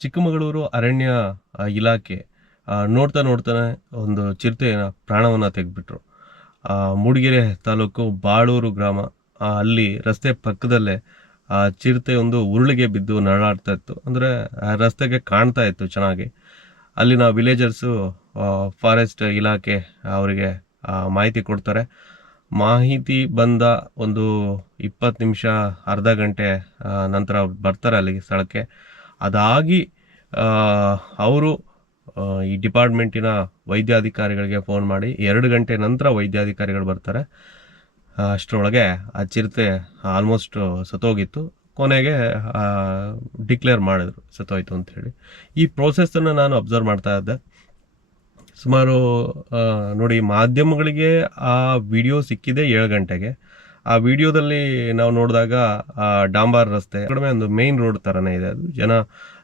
ಚಿಕ್ಕಮಗಳೂರು ಅರಣ್ಯ ಇಲಾಖೆ ನೋಡ್ತಾ ನೋಡ್ತಾನೆ ಒಂದು ಚಿರತೆಯನ್ನು ಪ್ರಾಣವನ್ನು ತೆಗೆದ್ಬಿಟ್ರು. ಮೂಡಿಗೆರೆ ತಾಲೂಕು ಬಾಳೂರು ಗ್ರಾಮ ಅಲ್ಲಿ ರಸ್ತೆ ಪಕ್ಕದಲ್ಲೇ, ಆ, ಚಿರತೆ ಒಂದು ಉರುಳಿಗೆ ಬಿದ್ದು ನರಳಾಡ್ತಾ ಇತ್ತು. ಅಂದರೆ ರಸ್ತೆಗೆ ಕಾಣ್ತಾ ಇತ್ತು ಚೆನ್ನಾಗಿ. ಅಲ್ಲಿನ ವಿಲೇಜರ್ಸು ಫಾರೆಸ್ಟ್ ಇಲಾಖೆ ಅವರಿಗೆ ಮಾಹಿತಿ ಕೊಡ್ತಾರೆ. ಮಾಹಿತಿ ಬಂದ ಒಂದು ಇಪ್ಪತ್ತು ನಿಮಿಷ, ಅರ್ಧ ಗಂಟೆ ನಂತರ ಬರ್ತಾರೆ ಅಲ್ಲಿಗೆ ಸ್ಥಳಕ್ಕೆ. ಅದಾಗಿ ಅವರು ಈ ಡಿಪಾರ್ಟ್ಮೆಂಟಿನ ವೈದ್ಯಾಧಿಕಾರಿಗಳಿಗೆ ಫೋನ್ ಮಾಡಿ ಎರಡು ಗಂಟೆ ನಂತರ ವೈದ್ಯಾಧಿಕಾರಿಗಳು ಬರ್ತಾರೆ. ಅಷ್ಟರೊಳಗೆ ಆ ಚಿರತೆ ಆಲ್ಮೋಸ್ಟ್ ಸತ್ತೋಗಿತ್ತು. ಕೊನೆಗೆ ಡಿಕ್ಲೇರ್ ಮಾಡಿದ್ರು, ಸತ್ತೋಯ್ತು ಅಂತ ಹೇಳಿ. ಈ ಪ್ರೋಸೆಸ್ಸನ್ನು ನಾನು ಅಬ್ಸರ್ವ್ ಮಾಡ್ತಾ ಇದ್ದೆ. ಸುಮಾರು ನೋಡಿ, ಮಾಧ್ಯಮಗಳಿಗೆ ಆ ವಿಡಿಯೋ ಸಿಕ್ಕಿದೆ ಏಳು ಗಂಟೆಗೆ. ಆ ವಿಡಿಯೋದಲ್ಲಿ ನಾವು ನೋಡಿದಾಗ, ಆ ಡಾಂಬಾರ್ ರಸ್ತೆ ಕಡಿಮೆ ಒಂದು ಮೇನ್ ರೋಡ್ ಥರನೇ ಇದೆ. ಅದು ಜನ,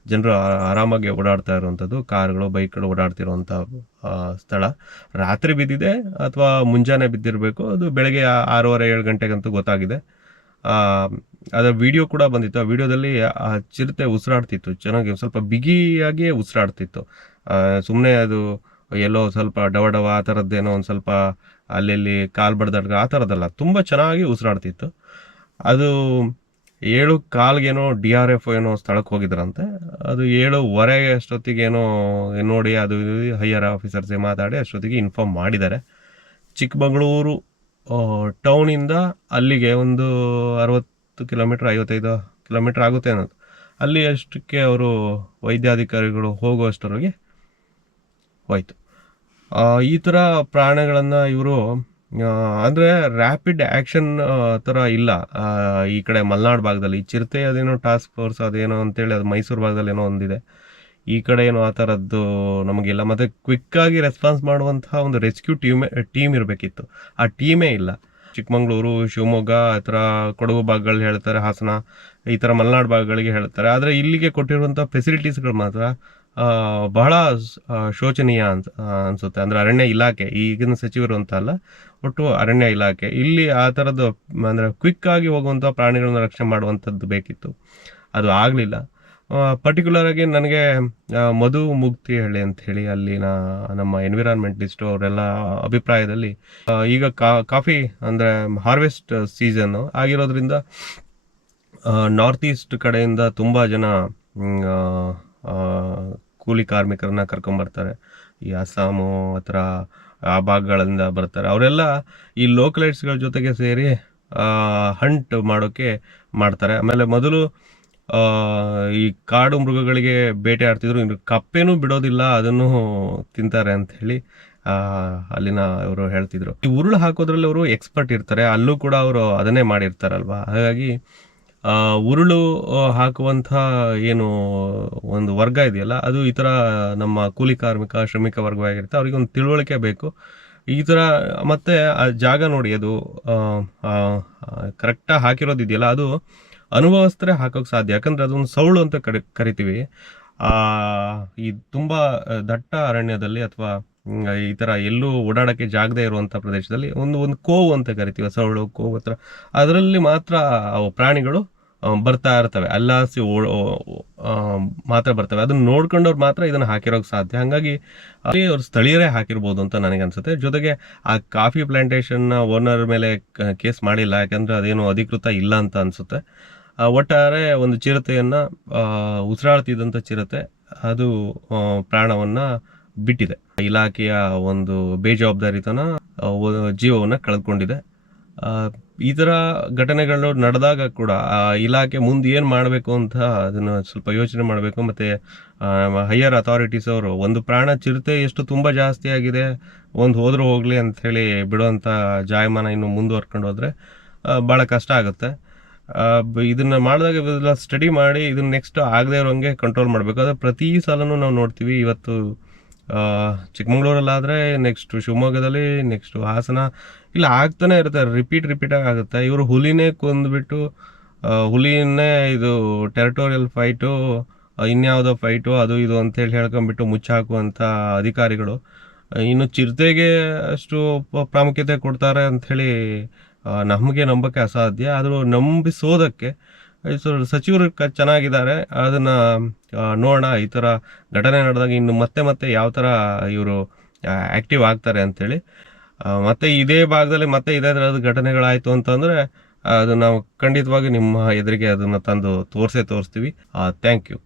ಜನರು ಆರಾಮಾಗಿ ಓಡಾಡ್ತಾ ಇರುವಂಥದ್ದು ಕಾರ್ಗಳು, ಬೈಕ್ಗಳು ಓಡಾಡ್ತಿರುವಂಥ ಸ್ಥಳ. ರಾತ್ರಿ ಬಿದ್ದಿದೆ ಅಥವಾ ಮುಂಜಾನೆ ಬಿದ್ದಿರಬೇಕು. ಅದು ಬೆಳಗ್ಗೆ ಆರೂವರೆ, ಏಳು ಗಂಟೆಗಂತೂ ಗೊತ್ತಾಗಿದೆ. ಅದರ ವಿಡಿಯೋ ಕೂಡ ಬಂದಿತ್ತು. ಆ ವಿಡಿಯೋದಲ್ಲಿ, ಆ ಚಿರತೆ ಉಸಿರಾಡ್ತಿತ್ತು. ಚೆನ್ನಾಗಿ ಸ್ವಲ್ಪ ಬಿಗಿಯಾಗಿಯೇ ಉಸಿರಾಡ್ತಿತ್ತು. ಸುಮ್ಮನೆ ಅದು ಎಲ್ಲೋ ಸ್ವಲ್ಪ ಡವ ಡವ ಆ ಥರದ್ದೇನೋ ಒಂದು ಸ್ವಲ್ಪ ಅಲ್ಲಲ್ಲಿ ಕಾಲು ಬಡ್ದಾಡ್ಗ ಆ ಥರದ್ದಲ್ಲ ತುಂಬ ಚೆನ್ನಾಗಿ ಉಸಿರಾಡ್ತಿತ್ತು. ಅದು ಏಳು ಕಾಲ್ಗೇನೋ ಡಿ ಆರ್ ಎಫ್ ಏನೋ ಸ್ಥಳಕ್ಕೆ ಹೋಗಿದ್ರಂತೆ. ಅದು ಏಳುವರೆ ಅಷ್ಟೊತ್ತಿಗೇನೋ ನೋಡಿ ಅದು ಹೈಯರ್ ಆಫೀಸರ್ಸೇ ಮಾತಾಡಿ ಅಷ್ಟೊತ್ತಿಗೆ ಇನ್ಫಾರ್ಮ್ ಮಾಡಿದ್ದಾರೆ. ಚಿಕ್ಕಮಗಳೂರು ಟೌನಿಂದ ಅಲ್ಲಿಗೆ ಒಂದು ಅರವತ್ತು ಕಿಲೋಮೀಟ್ರ್, ಐವತ್ತೈದು ಕಿಲೋಮೀಟ್ರ್ ಆಗುತ್ತೆ ಅನ್ನೋದು. ಅಲ್ಲಿ ಅಷ್ಟಕ್ಕೆ ಅವರು ವೈದ್ಯಾಧಿಕಾರಿಗಳು ಹೋಗುವಷ್ಟರೊಳಗೆ ಹೋಯ್ತು. ಈ ಥರ ಪ್ರಾಣಿಗಳನ್ನು ಇವರು ಅಂದರೆ ರ್ಯಾಪಿಡ್ ಆ್ಯಕ್ಷನ್ ಥರ ಇಲ್ಲ. ಈ ಕಡೆ ಮಲೆನಾಡು ಭಾಗದಲ್ಲಿ. ಚಿರತೆ ಅದೇನೋ ಟಾಸ್ಕ್ ಫೋರ್ಸ್ ಅದೇನೋ ಅಂತೇಳಿ ಅದು ಮೈಸೂರು ಭಾಗದಲ್ಲಿ ಏನೋ ಒಂದಿದೆ. ಈ ಕಡೆ ಏನೋ ಆ ಥರದ್ದು ನಮಗಿಲ್ಲ. ಮತ್ತು ಕ್ವಿಕ್ಕಾಗಿ ರೆಸ್ಪಾನ್ಸ್ ಮಾಡುವಂತಹ ಒಂದು ರೆಸ್ಕ್ಯೂ ಟೀಮ್ ಟೀಮ್ ಇರಬೇಕಿತ್ತು. ಆ ಟೀಮೇ ಇಲ್ಲ. ಚಿಕ್ಕಮಗಳೂರು, ಶಿವಮೊಗ್ಗ, ಆ ಥರ ಕೊಡಗು ಭಾಗಗಳು ಹೇಳ್ತಾರೆ, ಹಾಸನ, ಈ ಥರ ಮಲೆನಾಡು ಭಾಗಗಳಿಗೆ ಹೇಳ್ತಾರೆ. ಆದರೆ ಇಲ್ಲಿಗೆ ಕೊಟ್ಟಿರುವಂಥ ಫೆಸಿಲಿಟೀಸ್ಗಳು ಮಾತ್ರ ಬಹಳ ಶೋಚನೀಯ ಅಂತ ಅನ್ಸುತ್ತೆ. ಅಂದರೆ ಅರಣ್ಯ ಇಲಾಖೆ, ಈಗಿನ ಸಚಿವರು ಅಂತ ಅಲ್ಲ, ಒಟ್ಟು ಅರಣ್ಯ ಇಲಾಖೆ. ಇಲ್ಲಿ ಆ ಥರದ್ದು, ಅಂದರೆ ಕ್ವಿಕ್ಕಾಗಿ ಹೋಗುವಂಥ ಪ್ರಾಣಿಗಳನ್ನ ರಕ್ಷಣೆ ಮಾಡುವಂಥದ್ದು ಬೇಕಿತ್ತು. ಅದು ಆಗಲಿಲ್ಲ. ಪರ್ಟಿಕ್ಯುಲರ್ ಆಗಿ ನನಗೆ ಮಧು ಮುಕ್ತಿ ಹಳ್ಳಿ ಅಂತ ಹೇಳಿ ಅಲ್ಲಿನ ನಮ್ಮ ಎನ್ವಿರಾನ್ಮೆಂಟಲಿಸ್ಟು ಅವರೆಲ್ಲ ಅಭಿಪ್ರಾಯದಲ್ಲಿ ಈಗ ಕಾಫಿ ಅಂದರೆ ಹಾರ್ವೆಸ್ಟ್ ಸೀಸನ್ನು ಆಗಿರೋದ್ರಿಂದ ನಾರ್ತ್ ಈಸ್ಟ್ ಕಡೆಯಿಂದ ತುಂಬ ಜನ ಕೂಲಿ ಕಾರ್ಮಿಕರನ್ನ ಕರ್ಕೊಂಬರ್ತಾರೆ ಈ ಅಸ್ಸಾಮು ಆ ಆ ಭಾಗಗಳಿಂದ ಬರ್ತಾರೆ. ಅವರೆಲ್ಲ ಈ ಲೋಕಲೈಟ್ಸ್ಗಳ ಜೊತೆಗೆ ಸೇರಿ ಹಂಟ್ ಮಾಡೋಕ್ಕೆ ಮಾಡ್ತಾರೆ. ಆಮೇಲೆ ಮೊದಲು ಈ ಕಾಡು ಮೃಗಗಳಿಗೆ ಬೇಟೆ ಆಡ್ತಿದ್ರು. ಇನ್ನು ಕಪ್ಪೇನೂ ಬಿಡೋದಿಲ್ಲ, ಅದನ್ನು ತಿಂತಾರೆ ಅಂತ ಹೇಳಿ ಅಲ್ಲಿನ ಅವರು ಹೇಳ್ತಿದ್ರು. ಈ ಉರುಳು ಹಾಕೋದ್ರಲ್ಲಿ ಅವರು ಎಕ್ಸ್ಪರ್ಟ್ ಇರ್ತಾರೆ. ಅಲ್ಲೂ ಕೂಡ ಅವರು ಅದನ್ನೇ ಮಾಡಿರ್ತಾರಲ್ವಾ? ಹಾಗಾಗಿ ಉರುಳು ಹಾಕುವಂತಹ ಏನು ಒಂದು ವರ್ಗ ಇದೆಯಲ್ಲ, ಅದು ಈ ಥರ ನಮ್ಮ ಕೂಲಿ ಕಾರ್ಮಿಕ, ಶ್ರಮಿಕ ವರ್ಗವಾಗಿರುತ್ತೆ. ಅವರಿಗೆ ಒಂದು ತಿಳುವಳಿಕೆ ಬೇಕು. ಈ ಥರ ಮತ್ತೆ ಆ ಜಾಗ ನೋಡಿ, ಅದು ಕರೆಕ್ಟಾಗಿ ಹಾಕಿರೋದಿದೆಯಲ್ಲ ಅದು ಅನುಭವಸ್ಥರೇ ಹಾಕೋಕೆ ಸಾಧ್ಯ. ಯಾಕಂದರೆ ಅದೊಂದು ಸೌಳು ಅಂತ ಕರಿ, ಕರಿತೀವಿ. ಈ ತುಂಬ ದಟ್ಟ ಅರಣ್ಯದಲ್ಲಿ ಅಥವಾ ಈ ಥರ ಎಲ್ಲೂ ಓಡಾಡೋಕ್ಕೆ ಜಾಗದೇ ಇರುವಂಥ ಪ್ರದೇಶದಲ್ಲಿ ಒಂದು ಒಂದು ಕೋವು ಅಂತ ಕರಿತೀವಿ, ಸೌಳು, ಕೋವು ಹತ್ರ. ಅದರಲ್ಲಿ ಮಾತ್ರ ಅವು ಪ್ರಾಣಿಗಳು ಬರ್ತಾ ಇರ್ತವೆ. ಅಲ್ಲಾಸಿ ಮಾತ್ರ ಬರ್ತವೆ. ಅದನ್ನ ನೋಡ್ಕೊಂಡವ್ರು ಮಾತ್ರ ಇದನ್ನ ಹಾಕಿರೋಕೆ ಸಾಧ್ಯ. ಹಂಗಾಗಿ ಅಲ್ಲಿ ಅವ್ರು ಸ್ಥಳೀಯರೇ ಹಾಕಿರ್ಬೋದು ಅಂತ ನನಗೆ ಅನ್ಸುತ್ತೆ. ಜೊತೆಗೆ ಆ ಕಾಫಿ ಪ್ಲಾಂಟೇಶನ್ನ ಓನರ್ ಮೇಲೆ ಕೇಸ್ ಮಾಡಿಲ್ಲ. ಯಾಕಂದ್ರೆ ಅದೇನು ಅಧಿಕೃತ ಇಲ್ಲ ಅಂತ ಅನ್ಸುತ್ತೆ. ಒಟ್ಟಾರೆ ಒಂದು ಚಿರತೆಯನ್ನ ಉಸಿರಾಡ್ತಿದ್ದಂಥ ಚಿರತೆ ಅದು ಪ್ರಾಣವನ್ನ ಬಿಟ್ಟಿದೆ. ಇಲಾಖೆಯ ಒಂದು ಬೇಜವಾಬ್ದಾರಿತನ ಜೀವವನ್ನು ಕಳೆದುಕೊಂಡಿದೆ. ಈ ಥರ ಘಟನೆಗಳು ನಡೆದಾಗ ಕೂಡ ಆ ಇಲಾಖೆ ಮುಂದೆ ಏನು ಮಾಡಬೇಕು ಅಂತ ಅದನ್ನು ಸ್ವಲ್ಪ ಯೋಚನೆ ಮಾಡಬೇಕು. ಮತ್ತು ಹೈಯರ್ ಅಥಾರಿಟೀಸ್ ಅವರು ಒಂದು ಪ್ರಾಣ ಚಿರತೆ ಎಷ್ಟು ತುಂಬ ಜಾಸ್ತಿ ಆಗಿದೆ, ಒಂದು ಹೋದ್ರೂ ಹೋಗಲಿ ಅಂತ ಹೇಳಿ ಬಿಡುವಂಥ ಜಾಯಮಾನ ಇನ್ನು ಮುಂದುವರ್ಕೊಂಡು ಹೋದರೆ ಭಾಳ ಕಷ್ಟ ಆಗುತ್ತೆ. ಇದನ್ನ ಮಾಡಿದಾಗ ಸ್ಟಡಿ ಮಾಡಿ ಇದನ್ನ ನೆಕ್ಸ್ಟ್ ಆಗದೆ ಇರೋಂಗೆ ಕಂಟ್ರೋಲ್ ಮಾಡಬೇಕು. ಆದರೆ ಪ್ರತಿ ಸಲನೂ ನಾವು ನೋಡ್ತೀವಿ. ಇವತ್ತು ಚಿಕ್ಕಮಂಗ್ಳೂರಲ್ಲಾದರೆ ನೆಕ್ಸ್ಟು ಶಿವಮೊಗ್ಗದಲ್ಲಿ ನೆಕ್ಸ್ಟು ಹಾಸನ, ಇಲ್ಲ ಆಗ್ತಾನೆ ಇರುತ್ತೆ ರಿಪೀಟ್ ರಿಪೀಟಾಗಿ ಆಗುತ್ತೆ. ಇವರು ಹುಲಿನೇ ಕೊಂದುಬಿಟ್ಟು ಹುಲಿಯನ್ನೇ ಇದು ಟೆರಿಟೋರಿಯಲ್ ಫೈಟು ಇನ್ಯಾವುದೋ ಫೈಟು ಅದು ಇದು ಅಂತೇಳಿ ಹೇಳ್ಕೊಂಬಿಟ್ಟು ಮುಚ್ಚಾಕುವಂಥ ಅಧಿಕಾರಿಗಳು. ಇನ್ನು ಚಿರತೆಗೆ ಅಷ್ಟು ಪ್ರಾಮುಖ್ಯತೆ ಕೊಡ್ತಾರೆ ಅಂಥೇಳಿ ನಮಗೆ ನಂಬಕ್ಕೆ ಅಸಾಧ್ಯ. ಆದರೂ ನಂಬಿಸೋದಕ್ಕೆ ಸಚಿವರು ಚೆನ್ನಾಗಿದ್ದಾರೆ. ಅದನ್ನ ನೋಡೋಣ. ಈ ಥರ ಘಟನೆ ನಡೆದಾಗ ಇನ್ನು ಮತ್ತೆ ಮತ್ತೆ ಯಾವ ಥರ ಇವರು ಆ್ಯಕ್ಟಿವ್ ಆಗ್ತಾರೆ ಅಂತೇಳಿ. ಮತ್ತೆ ಇದೇ ಭಾಗದಲ್ಲಿ ಮತ್ತೆ ಇದೇ ಥರದ ಘಟನೆಗಳಾಯಿತು ಅಂತಂದರೆ, ಅದು ನಾವು ಖಂಡಿತವಾಗಿ ನಿಮ್ಮ ಎದುರಿಗೆ ಅದನ್ನು ತಂದು ತೋರಿಸೇ ತೋರಿಸ್ತೀವಿ. Thank you